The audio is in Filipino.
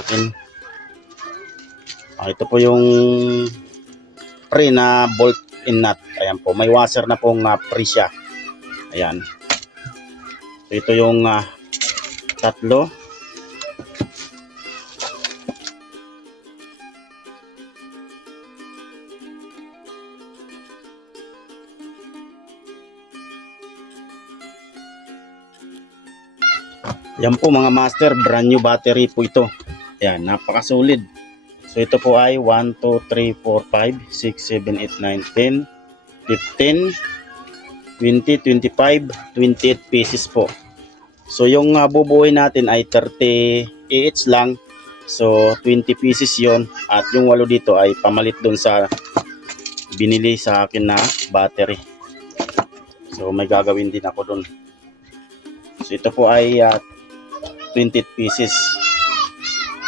akin. Ito po yung pre na bolt in nut. Ayan po, may washer na pong pre siya. Ayan. So, ito yung tatlo. Yan po mga master, brand new battery po ito. Ayan, napaka-solid. So ito po ay 1, 2, 3, 4, 5, 6, 7, 8, 9, 10, 15, 20, 25, 28 pieces po. So yung bubuuin natin ay 30 AH lang. So 20 pieces yon. At yung 8 dito ay pamalit doon sa binili sa akin na battery. So may gagawin din ako doon. So ito po ay 20 pieces.